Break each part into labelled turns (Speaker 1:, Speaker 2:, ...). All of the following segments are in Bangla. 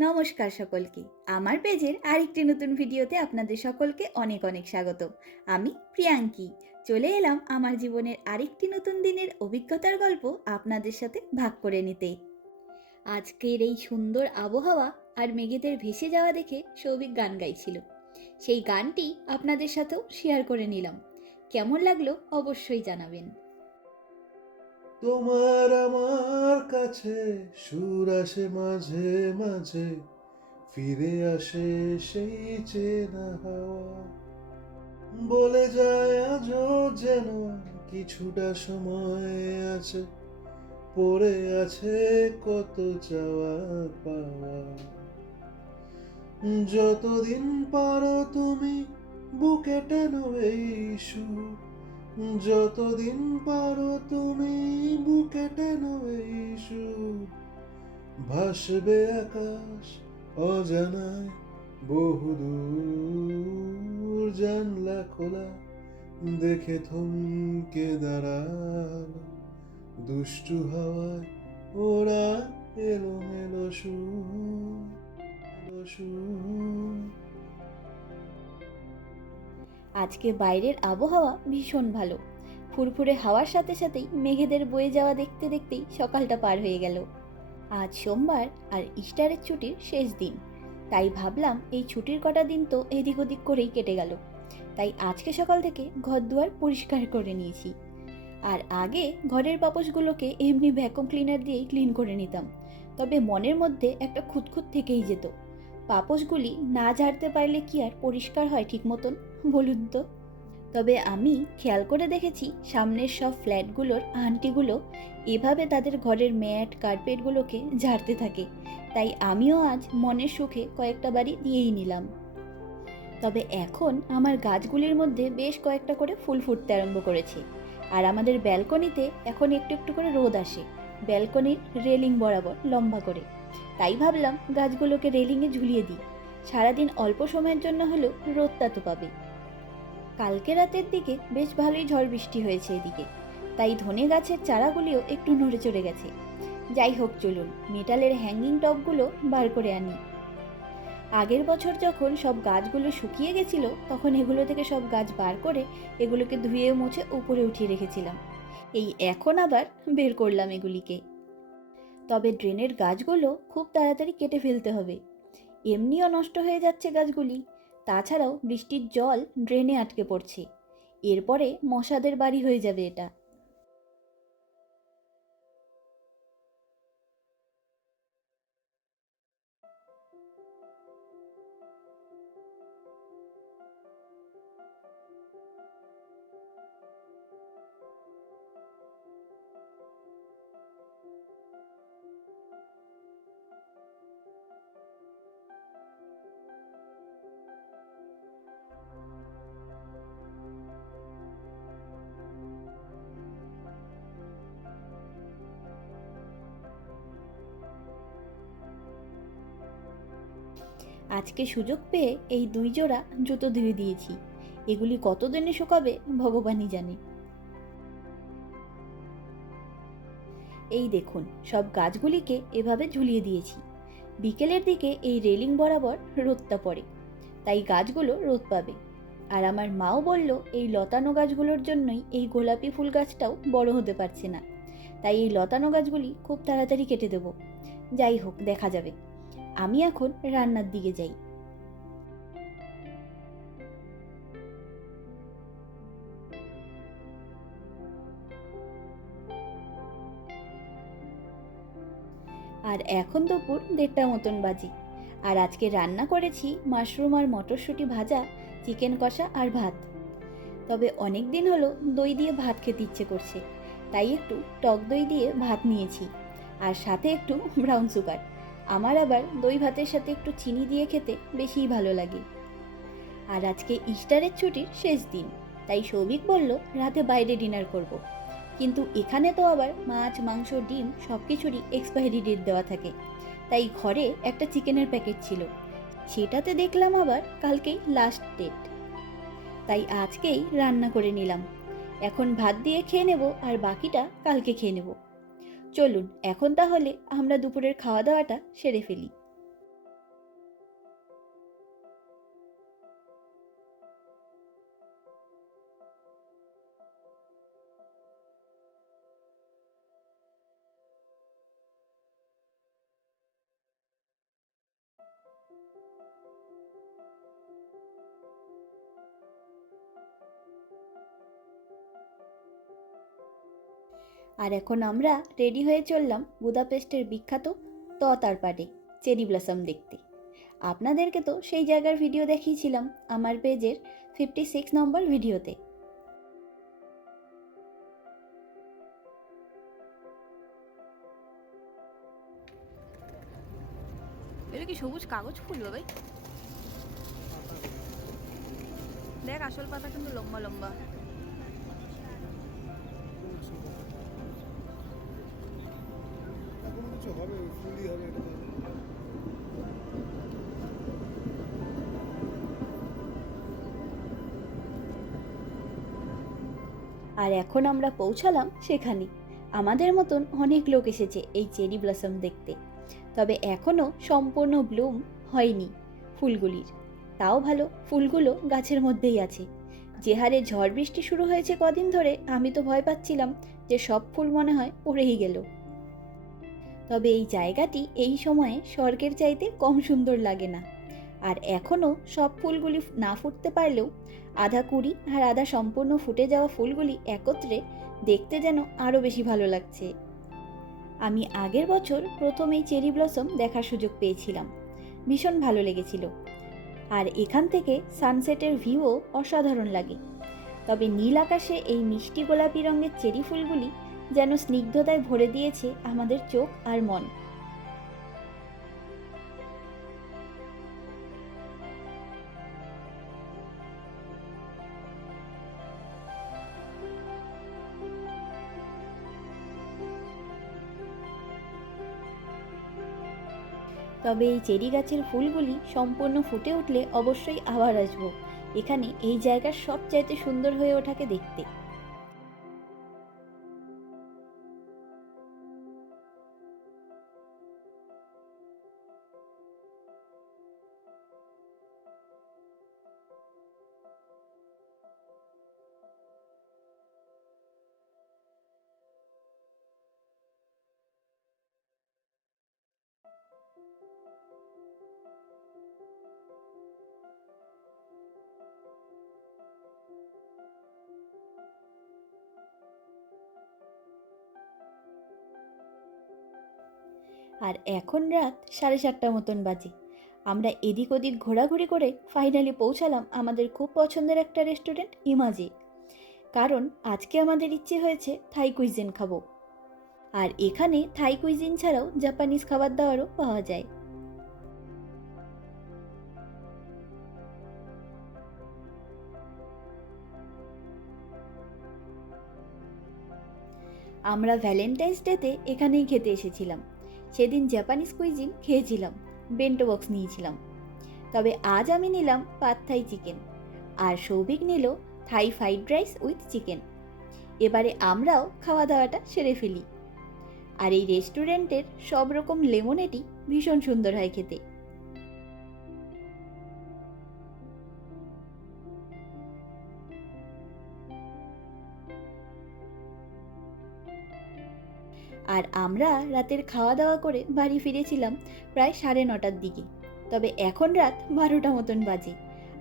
Speaker 1: নমস্কার সকলকে। আমার পেজের আরেকটি নতুন ভিডিওতে আপনাদের সকলকে অনেক অনেক স্বাগত। আমি প্রিয়াঙ্কি। চলে এলাম আমার জীবনের আরেকটি নতুন দিনের অভিজ্ঞতার গল্প আপনাদের সাথে ভাগ করে নিতে। আজকের এই সুন্দর আবহাওয়া আর মেঘেদের ভেসে যাওয়া দেখে সৌভিক গান গাইছিল। সেই গানটি আপনাদের সাথেও শেয়ার করে নিলাম। কেমন লাগল অবশ্যই জানাবেন।
Speaker 2: তোমার আমার কাছে সুর আসে মাঝে মাঝে, ফিরে আসে সেই চেনা হাওয়া। বলে যায় আজও যেন কিছুটা সময় আছে, পড়ে আছে কত চাওয়া পাওয়া। যতদিন পারো তুমি বুকে টেনো এই সুর যতদিন পারো তুমি বুকে টেনো এই সুর। ভাসবে আকাশ অজানায় বহুদূর, জানলা খোলা দেখে থমকে দাঁড়াল। দুষ্টু হাওয়ায় ওরা এলো মেলো সুর।
Speaker 1: আজকে বাইরের আবহাওয়া ভীষণ ভালো। ফুরফুরে হাওয়ার সাথে সাথেই মেঘেদের বয়ে যাওয়া দেখতে দেখতেই সকালটা পার হয়ে গেল। আজ সোমবার আর ইস্টারের ছুটির শেষ দিন। তাই ভাবলাম এই ছুটির কটা দিন তো এদিক ওদিক করেই কেটে গেল। তাই আজকে সকাল থেকে ঘর দুয়ার পরিষ্কার করে নিয়েছি। আর আগে ঘরের পাপোশগুলোকে এমনি ভ্যাকুম ক্লিনার দিয়েই ক্লিন করে নিতাম। তবে মনের মধ্যে একটা খুঁতখুত থেকেই যেত। পাপোশগুলি না ঝাড়তে পারলে কি আর পরিষ্কার হয় ঠিক মতন? বলুন তো। তবে আমি খেয়াল করে দেখেছি সামনের সব ফ্ল্যাটগুলোর আন্টিগুলো এভাবে তাদের ঘরের ম্যাট, কার্পেটগুলোকে ঝাড়তে থাকে। তাই আমিও আজ মনের সুখে কয়েকটা বাড়ি দিয়েই নিলাম। তবে এখন আমার গাছগুলির মধ্যে বেশ কয়েকটা করে ফুল ফুটতে আরম্ভ করেছে। আর আমাদের ব্যালকনিতে এখন একটু একটু করে রোদ আসে। ব্যালকনির রেলিং বরাবর লম্বা করে। তাই ভাবলাম গাছগুলোকে রেলিংয়ে ঝুলিয়ে দিই। সারাদিন অল্প সময়ের জন্য হলেও রোদটা তো পাবে। কালকে রাতের দিকে বেশ ভালোই ঝড় বৃষ্টি হয়েছে এদিকে। তাই ধনে গাছের চারাগুলিও একটু নড়ে চড়ে গেছে। যাই হোক চলুন, মেটালের হ্যাঙ্গিং টপগুলো বার করে আনি। আগের বছর যখন সব গাছগুলো শুকিয়ে গেছিল, তখন এগুলো থেকে সব গাছ বার করে এগুলোকে ধুয়ে মুছে উপরে উঠিয়ে রেখেছিলাম। এই এখন আবার বের করলাম এগুলিকে। তবে ড্রেনের গাছগুলো খুব তাড়াতাড়ি কেটে ফেলতে হবে। এমনিও নষ্ট হয়ে যাচ্ছে গাছগুলি। তাছাড়াও বৃষ্টির জল ড্রেনে আটকে পড়ছে। এরপরে মশাদের বাড়ি হয়ে যাবে এটা। আজকে সুযোগ পেয়ে এই দুই জোড়া জুতো ধুয়ে দিয়েছি। এগুলি কতদিনে শুকাবে ভগবানই জানে। এই দেখুন, সব গাছগুলিকে এভাবে ঝুলিয়ে দিয়েছি। বিকেলের দিকে এই রেলিং বরাবর রোদটা পড়ে, তাই গাছগুলো রোদ পাবে। আর আমার মাও বলল, এই লতানো গাছগুলোর জন্যই এই গোলাপি ফুল গাছটাও বড় হতে পারছে না। তাই এই লতানো গাছগুলি খুব তাড়াতাড়ি কেটে দেব। যাই হোক, দেখা যাবে। আমি এখন রান্নার দিকে যাই। আর এখন দুপুর দেড়টা মতন বাজি। আর আজকে রান্না করেছি মাশরুম আর মটরশুঁটি ভাজা, চিকেন কষা আর ভাত। তবে অনেক দিন হলো দই দিয়ে ভাত খেতে ইচ্ছে করছে। তাই একটু টক দই দিয়ে ভাত নিয়েছি। আর সাথে একটু ব্রাউন সুগার। আমার আবার দই ভাতের সাথে একটু চিনি দিয়ে খেতে বেশিই ভালো লাগে। আর আজকে ইস্টারের ছুটির শেষ দিন, তাই সৌভিক বলল, রাতে বাইরে ডিনার করব। কিন্তু এখানে তো আবার মাছ, মাংস, ডিম সব কিছুরই এক্সপায়ারি ডেট দেওয়া থাকে। তাই ঘরে একটা চিকেনের প্যাকেট ছিল। সেটাতে দেখলাম আবার কালকেই লাস্ট ডেট তাই আজকেই রান্না করে নিলাম। এখন ভাত দিয়ে খেয়ে নেব আর বাকিটা কালকে খেয়ে নেব। চলুন এখন তাহলে আমরা দুপুরের খাওয়া দাওয়াটা সেরে ফেলি। আর এখন আমরা রেডি হয়ে চললাম বুদাপেস্টের বিখ্যাত ত তারপাটে চেরি ব্লসম দেখতে। আপনাদেরকে তো সেই জায়গার ভিডিও দেখিয়েছিলাম, আমার পেজের ফিফটি সিক্স নম্বর ভিডিওতে
Speaker 3: এটা কি সবুজ কাগজ ফুল ভাই দেখ, আসল পাতা কিন্তু লম্বা লম্বা।
Speaker 1: আর এখন আমরা পৌঁছালাম সেখানে। আমাদের মতন অনেক লোক এসেছে এই চেরি ব্লসম দেখতে। তবে এখনও সম্পূর্ণ ব্লুম হয়নি ফুলগুলির। তাও ভালো, ফুলগুলো গাছের মধ্যেই আছে। যে হারে ঝড় বৃষ্টি শুরু হয়েছে কদিন ধরে, আমি তো ভয় পাচ্ছিলাম যে সব ফুল মনে হয় পড়েই গেল। তবে এই জায়গাটি এই সময়ে স্বর্গের চাইতে কম সুন্দর লাগে না। আর এখনও সব ফুলগুলি না ফুটতে পারলেও আধা কুড়ি আর আধা সম্পূর্ণ ফুটে যাওয়া ফুলগুলি একত্রে দেখতে যেন আরও বেশি ভালো লাগছে। আমি আগের বছর প্রথম এই চেরি ব্লসম দেখার সুযোগ পেয়েছিলাম। ভীষণ ভালো লেগেছিল। আর এখান থেকে সানসেটের ভিউও অসাধারণ লাগে। তবে নীল আকাশে এই মিষ্টি গোলাপি রঙের চেরি ফুলগুলি যেন স্নিগ্ধতায় ভরে দিয়েছে আমাদের চোখ আর মন। তবে এই চেরি গাছের ফুলগুলি সম্পূর্ণ ফুটে উঠলে অবশ্যই আবার আসব। এখানে এই জায়গার সবচাইতে সুন্দর হয়ে ওঠাকে দেখতে। আর এখন রাত সাড়ে সাতটা মতন বাজে। আমরা এদিক ওদিক ঘোরাঘুরি করে ফাইনালি পৌঁছালাম আমাদের খুব পছন্দের একটা রেস্টুরেন্ট ইমাজে কারণ আজকে আমাদের ইচ্ছে হয়েছে থাই কুইজিন খাব। আর এখানে থাই কুইজিন ছাড়াও জাপানিজ খাবার দাবারও পাওয়া যায়। আমরা ভ্যালেন্টাইন্স ডেতে এখানেই খেতে এসেছিলাম। সেদিন জাপানিজ কুইজিন খেয়েছিলাম বেন্টো বক্স নিয়েছিলাম। তবে আজ আমি নিলাম পাত থাই চিকেন আর সৌভিক নিল Thai fried rice with chicken এবারে আমরাও খাওয়া দাওয়াটা সেরে ফেলি। আর এই রেস্টুরেন্টের সব রকম লেমনেটি ভীষণ সুন্দর হয় খেতে। আর আমরা রাতের খাওয়া দাওয়া করে বাড়ি ফিরেছিলাম প্রায় সাড়ে নটার দিকে। তবে এখন রাত বারোটা মতন বাজে।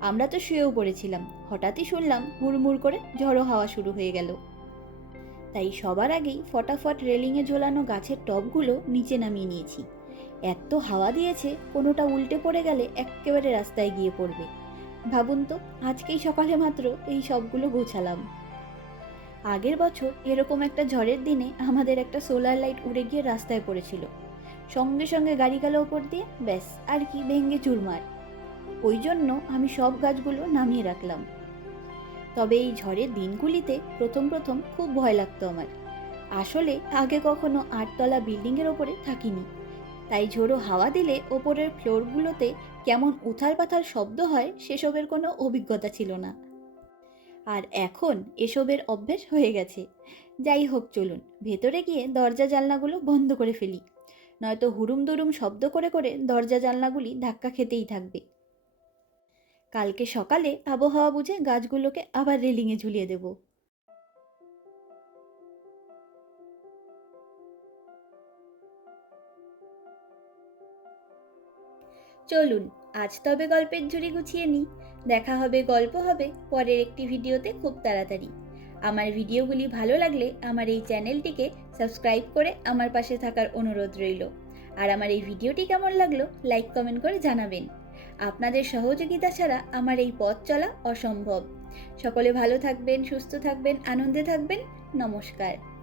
Speaker 1: আমরা তো শুয়েও পড়েছিলাম। হঠাৎই শুনলাম হুড়মুড় করে ঝড়ো হাওয়া শুরু হয়ে গেল। তাই সবার আগেই ফটাফট রেলিংয়ে ঝোলানো গাছের টবগুলো নিচে নামিয়ে নিয়েছি। এত হাওয়া দিয়েছে, কোনোটা উল্টে পড়ে গেলে একেবারে রাস্তায় গিয়ে পড়বে। ভাবুন তো, আজকেই সকালে মাত্র এই সবগুলো গোছালাম। আগের বছর এরকম একটা ঝড়ের দিনে আমাদের একটা সোলার লাইট উড়ে গিয়ে রাস্তায় পড়েছিল। সঙ্গে সঙ্গে গাড়ি গেল ওপর দিয়ে ব্যাস, আর কি ভেঙ্গে চুরমার। ওই জন্য আমি সব গাছগুলো নামিয়ে রাখলাম। তবে এই ঝড়ের দিনগুলিতে প্রথম প্রথম খুব ভয় লাগতো আমার। আসলে আগে কখনো আটতলা বিল্ডিংয়ের ওপরে থাকিনি। তাই ঝোড়ো হাওয়া দিলে ওপরের ফ্লোরগুলোতে কেমন উথাল পাথাল শব্দ হয় সেসবের কোনো অভিজ্ঞতা ছিল না। আর এখন এসবের অভ্যেস হয়ে গেছে। যাই হোক, চলুন, ভেতরে গিয়ে দরজা জানলাগুলো বন্ধ করে ফেলি। নয়তো হুড়ুম দুরুম শব্দ করে করে দরজা জানলাগুলি ধাক্কা খেতেই থাকবে। কালকে সকালে আবহাওয়া বুঝে গাছগুলোকে আবার রেলিংয়ে ঝুলিয়ে দেব। চলুন, আজ তবে গল্পের ঝুড়ি গুছিয়ে নিই। দেখা হবে, গল্প হবে, পরের একটি ভিডিওতে খুব তাড়াতাড়ি। আমার ভিডিওগুলি ভালো লাগলে আমার এই চ্যানেলটিকে সাবস্ক্রাইব করে আমার পাশে থাকার অনুরোধ রইল। আর আমার এই ভিডিওটি কেমন লাগল, লাইক, কমেন্ট করে জানাবেন। আপনাদের সহযোগিতা ছাড়া আমার এই পথ চলা অসম্ভব। সকলে ভালো থাকবেন, সুস্থ থাকবেন, আনন্দে থাকবেন। নমস্কার।